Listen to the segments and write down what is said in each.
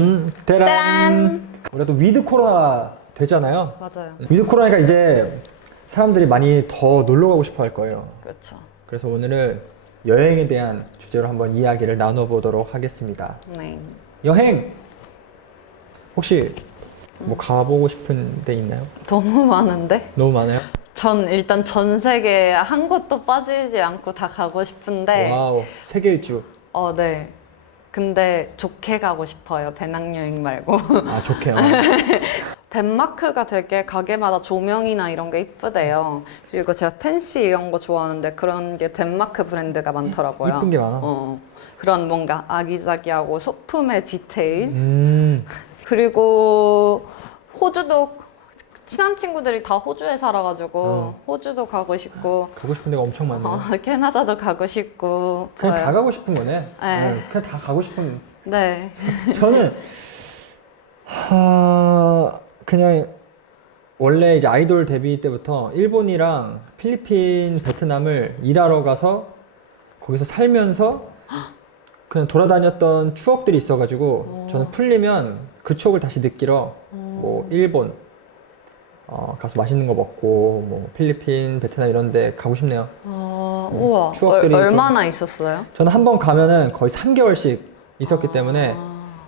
음, 짜란. 짜란. 또 위드 코로나 되잖아요. 맞아요. 위드 코로나니까 이제 사람들이 많이 더 놀러 가고 싶어 할 거예요. 그렇죠. 그래서 오늘은 여행에 대한 주제로 한번 이야기를 나눠보도록 하겠습니다. 네. 여행 혹시 뭐 가보고 싶은 데 있나요? 너무 많은데? 너무 많아요? 전 일단 전 세계 한 곳도 빠지지 않고 다 가고 싶은데 와우 세계 일주 어, 네. 근데 좋게 가고 싶어요. 배낭여행 말고. 아 좋게요. 덴마크가 되게 가게마다 조명이나 이런 게 이쁘대요. 그리고 제가 펜시 이런 거 좋아하는데 그런 게 덴마크 브랜드가 많더라고요. 이쁜 게 많아. 어. 그런 뭔가 아기자기하고 소품의 디테일. 음 그리고 호주도 친한 친구들이 다 호주에 살아가지고 어. 호주도 가고 싶고 가고 싶은 데가 엄청 많네요. 어, 캐나다도 가고 싶고 그냥. 다 가고 싶은 거네. 네. 네, 그냥 다 가고 싶은. 네. 저는 하 그냥 원래 이제 아이돌 데뷔 때부터 일본이랑 필리핀, 베트남을 일하러 가서 거기서 살면서 그냥 돌아다녔던 추억들이 있어가지고 오. 저는 풀리면 그 추억을 다시 느끼러 뭐 일본 어, 가서 맛있는 거 먹고 뭐 필리핀, 베트남 이런 데 가고 싶네요. 어, 네, 우와. 추억들이 얼, 얼마나 있었어요? 저는 한 번 가면은 거의 3개월씩 있었기 아. 때문에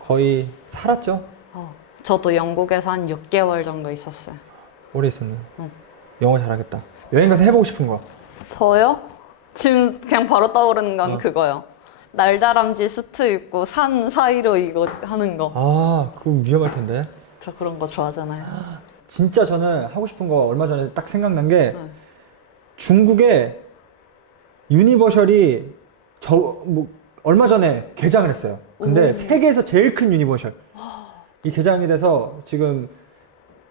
거의 살았죠. 어, 저도 영국에서 한 6개월 정도 있었어요. 오래 있었네요. 응. 영어 잘하겠다. 여행 가서 해보고 싶은 거. 저요? 지금 그냥 바로 떠오르는 건 어. 그거요. 날다람쥐 수트 입고 산 사이로 이거 하는 거. 아, 그거 위험할 텐데. 저 그런 거 좋아하잖아요. 진짜 저는 하고 싶은 거 얼마 전에 딱 생각난 게 응. 중국에 유니버셜이 저 뭐 얼마 전에 개장을 했어요. 근데 오. 세계에서 제일 큰 유니버셜. 이 개장이 돼서 지금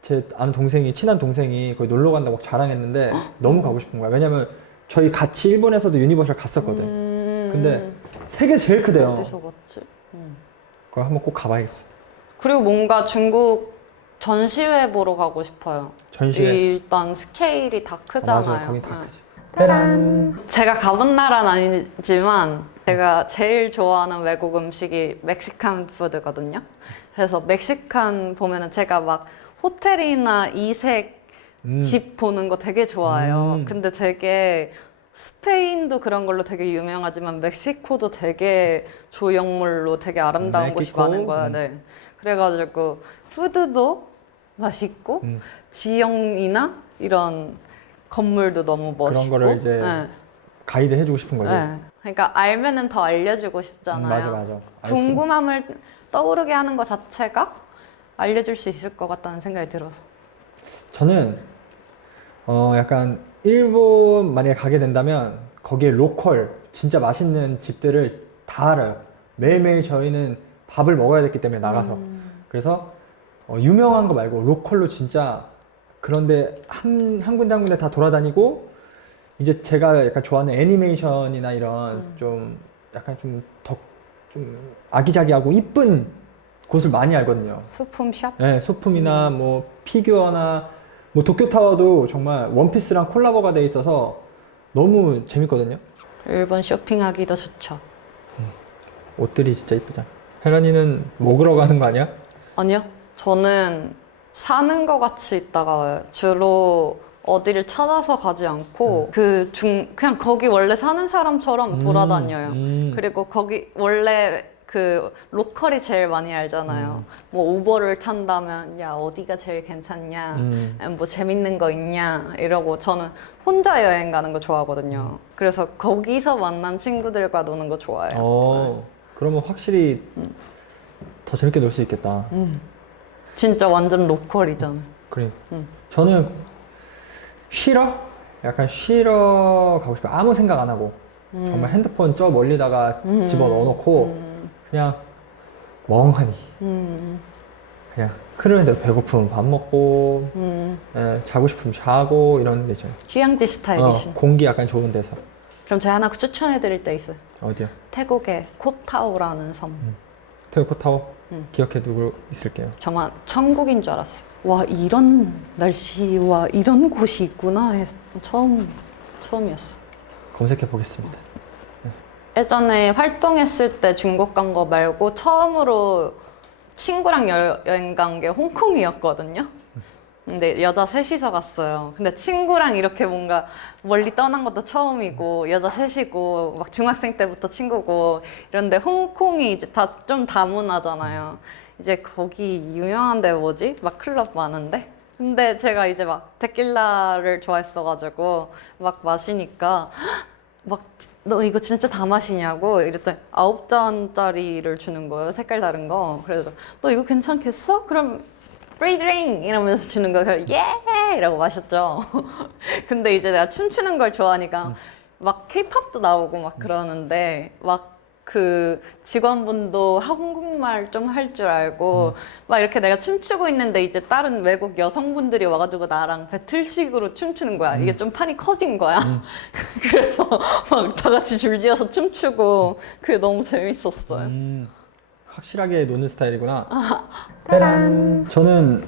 제 아는 동생이 친한 동생이 거기 놀러 간다고 막 자랑했는데 너무 가고 싶은 거야. 왜냐면 저희 같이 일본에서도 유니버셜 갔었거든. 음, 근데 세계 제일 크대요. 어디서 봤지? 음. 그거 한번 꼭 가봐야겠어. 그리고 뭔가 중국 전시회 보러 가고 싶어요. 전시회. 일단 스케일이 다 크잖아요. 맞아, 거긴 다 응. 크지. 짜란. 제가 가본 나라는 아니지만 제가 제일 좋아하는 외국 음식이 멕시칸 푸드거든요. 그래서 멕시칸 보면은 제가 막 호텔이나 이색 음. 집 보는 거 되게 좋아해요. 음. 근데 되게 스페인도 그런 걸로 되게 유명하지만 멕시코도 되게 조형물로 되게 아름다운 곳이 멕시코? 많은 거야. 음. 네. 그래가지고 푸드도 맛있고 음. 지형이나 이런 건물도 너무 멋있고 그런 거를 이제 네. 가이드 해주고 싶은 거지. 네. 그러니까 알면은 더 알려주고 싶잖아요. 음, 맞아, 맞아. 궁금함을 떠오르게 하는 것 자체가 알려줄 수 있을 것 같다는 생각이 들어서. 저는 어 약간 일본 만약에 가게 된다면 거기에 로컬 진짜 맛있는 집들을 다 알아요. 매일매일 저희는 밥을 먹어야 됐기 때문에 나가서 음. 그래서 어, 유명한 거 말고 로컬로 진짜 그런데 한, 한 군데 한 군데 다 돌아다니고 이제 제가 약간 좋아하는 애니메이션이나 이런 음. 좀 약간 좀더좀 아기자기하고 이쁜 곳을 많이 알거든요. 소품샵? 네, 소품이나 뭐 피규어나 뭐 도쿄타워도 정말 원피스랑 콜라보가 돼 있어서 너무 재밌거든요. 일본 쇼핑하기도 좋죠. 옷들이 진짜 이쁘잖아. 혜란이는 먹으러 가는 거 아니야? 아니요. 저는 사는 것 같이 있다가. 주로 어디를 찾아서 가지 않고 그 중 그냥 거기 원래 사는 사람처럼 돌아다녀요. 음. 그리고 거기 원래 그 로컬이 제일 많이 알잖아요. 뭐 우버를 탄다면 야 어디가 제일 괜찮냐, 음. 뭐 재밌는 거 있냐 이러고 저는 혼자 여행 가는 거 좋아하거든요. 그래서 거기서 만난 친구들과 노는 거 좋아해요. 어, 그러면 확실히 음. 더 재밌게 놀 수 있겠다. 음. 진짜 완전 로컬이잖아요. 그래. 음. 저는 쉬러? 약간 쉬러 가고 싶어요. 아무 생각 안 하고. 음. 정말 핸드폰 저 멀리다가 음. 집어 넣어놓고 음. 그냥 멍하니 음. 그냥 흐르는 대로 배고프면 밥 먹고 음. 예, 자고 싶으면 자고 이런 데 있잖아요. 휴양지 어, 스타일이신. 공기 약간 좋은 데서 그럼 제가 하나 추천해드릴 데 있어요. 어디요? 태국의 코타오라는 섬. 태국 코타오 음. 기억해 두고 있을게요. 정말 천국인 줄 알았어요. 와 이런 날씨와 이런 곳이 있구나 해서 처음 처음이었어. 검색해 보겠습니다. 예전에 활동했을 때 중국 간 거 말고 처음으로 친구랑 여, 여행 간 게 홍콩이었거든요. 근데 여자 셋이서 갔어요. 근데 친구랑 이렇게 뭔가 멀리 떠난 것도 처음이고 여자 셋이고 막 중학생 때부터 친구고 이런데 홍콩이 이제 다 좀 다문화잖아요. 이제 거기 유명한 데 뭐지? 막 클럽 많은데. 근데 제가 이제 막 데킬라를 좋아했어가지고 막 마시니까 막 너 이거 진짜 다 마시냐고 이랬더니 아홉 잔짜리를 주는 거예요 색깔 다른 거 그래서 너 이거 괜찮겠어? 그럼 free drink 이러면서 주는 거예요 그래서 예 이라고 마셨죠 근데 이제 내가 춤추는 걸 좋아하니까 막 케이팝도 나오고 막 그러는데 막 그 직원분도 한국말 좀 할 줄 알고 막 이렇게 내가 춤추고 있는데 이제 다른 외국 여성분들이 와가지고 나랑 배틀식으로 춤추는 거야. 이게 좀 판이 커진 거야. 그래서 막 다 같이 줄지어서 춤추고 그게 너무 재밌었어요. 음, 확실하게 노는 스타일이구나. 따란. 저는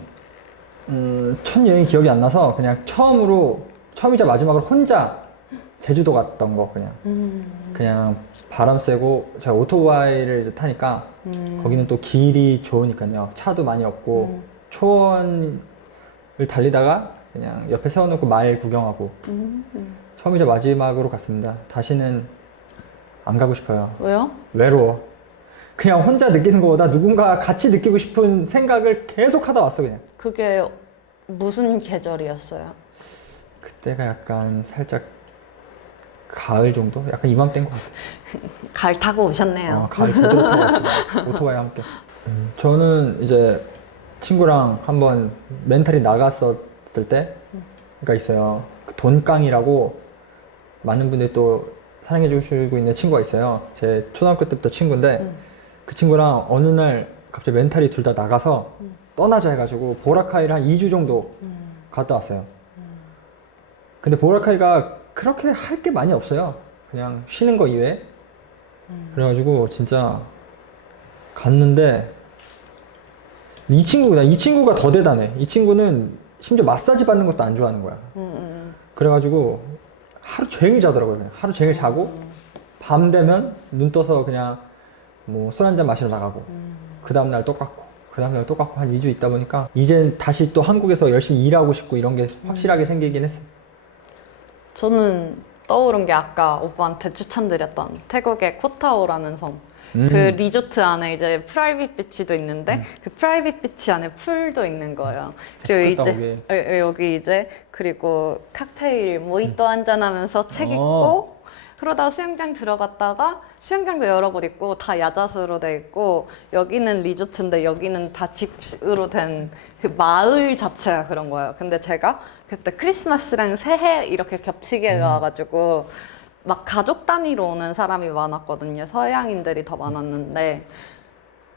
음, 첫 여행이 기억이 안 나서 그냥 처음으로 처음이자 마지막으로 혼자 제주도 갔던 거 그냥 음, 그냥 바람 쐬고 제가 오토바이를 이제 타니까 음, 거기는 또 길이 좋으니까요 차도 많이 없고 음. 초원을 달리다가 그냥 옆에 세워놓고 마일 구경하고 음, 음. 처음이자 마지막으로 갔습니다 다시는 안 가고 싶어요 왜요? 외로워 그냥 혼자 느끼는 것보다 누군가 같이 느끼고 싶은 생각을 계속 하다 왔어 그냥 그게 무슨 계절이었어요? 그때가 약간 살짝 가을 정도? 약간 이맘때인 것 같아요 가을 타고 오셨네요. 어, 가을 제대로 타고 왔어요. 오토바이 함께. 음, 저는 이제 친구랑 한번 멘탈이 나갔었을 때가 있어요. 그 돈깡이라고 많은 분들이 또 사랑해 주시고 있는 친구가 있어요. 제 초등학교 때부터 친구인데 음. 그 친구랑 어느 날 갑자기 멘탈이 둘 다 나가서 음. 떠나자 해가지고 보라카이를 한 2주 정도 음, 갔다 왔어요. 근데 보라카이가 그렇게 할 게 많이 없어요. 그냥 쉬는 거 이외에. 음. 그래가지고 진짜 갔는데 이 친구가 이 친구가 더 대단해. 이 친구는 심지어 마사지 받는 것도 안 좋아하는 거야. 음, 음, 그래가지고 하루 종일 자더라고요. 그냥. 하루 종일 자고 밤 되면 눈 떠서 그냥 뭐 술 한잔 마시러 나가고 음. 그 다음날 똑같고 그 다음날 똑같고 한 2주 있다 보니까 이젠 다시 또 한국에서 열심히 일하고 싶고 이런 게 확실하게 생기긴 했어. 저는 떠오른 게 아까 오빠한테 추천드렸던 태국의 코타오라는 섬. 음. 그 리조트 안에 이제 프라이빗 비치도 있는데 그 프라이빗 비치 안에 풀도 있는 거예요. 그리고 이제 여- 여기 이제 그리고 칵테일 모히또 한잔 하면서 책 어. 읽고 그러다 수영장 들어갔다가 수영장도 여러 곳 있고 다 야자수로 돼 있고 여기는 리조트인데 여기는 다 집으로 된 그 마을 자체가 그런 거예요. 근데 제가 그때 크리스마스랑 새해 이렇게 겹치게 가가지고 막 가족 단위로 오는 사람이 많았거든요. 서양인들이 더 많았는데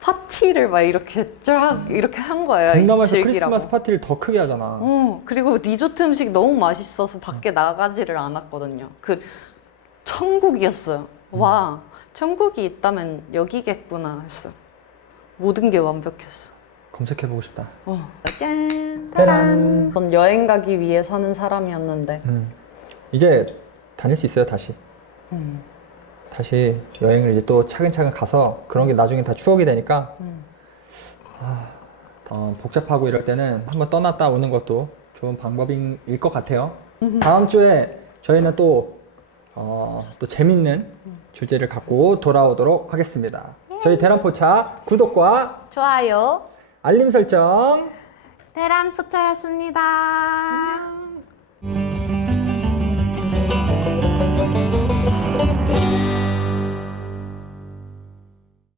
파티를 막 이렇게 쫙 이렇게 한 거예요. 동남아에서 즐기라고. 크리스마스 파티를 더 크게 하잖아. 어, 그리고 리조트 음식 너무 맛있어서 밖에 나가지를 않았거든요. 그 천국이었어요. 와, 천국이 있다면 여기겠구나 했어요. 모든 게 완벽했어. 검색해보고 싶다. 어. 짠! 따란. 전 여행 가기 위해 사는 사람이었는데. 음. 이제 다닐 수 있어요, 다시. 음, 다시 여행을 이제 또 차근차근 가서 그런 게 나중에 다 추억이 되니까 음. 어, 복잡하고 이럴 때는 한번 떠났다 오는 것도 좋은 방법일 것 같아요. 다음 주에 저희는 또, 어, 또 재밌는 주제를 갖고 돌아오도록 하겠습니다. 저희 대란포차 구독과 좋아요. 알림 설정 테란 포차였습니다.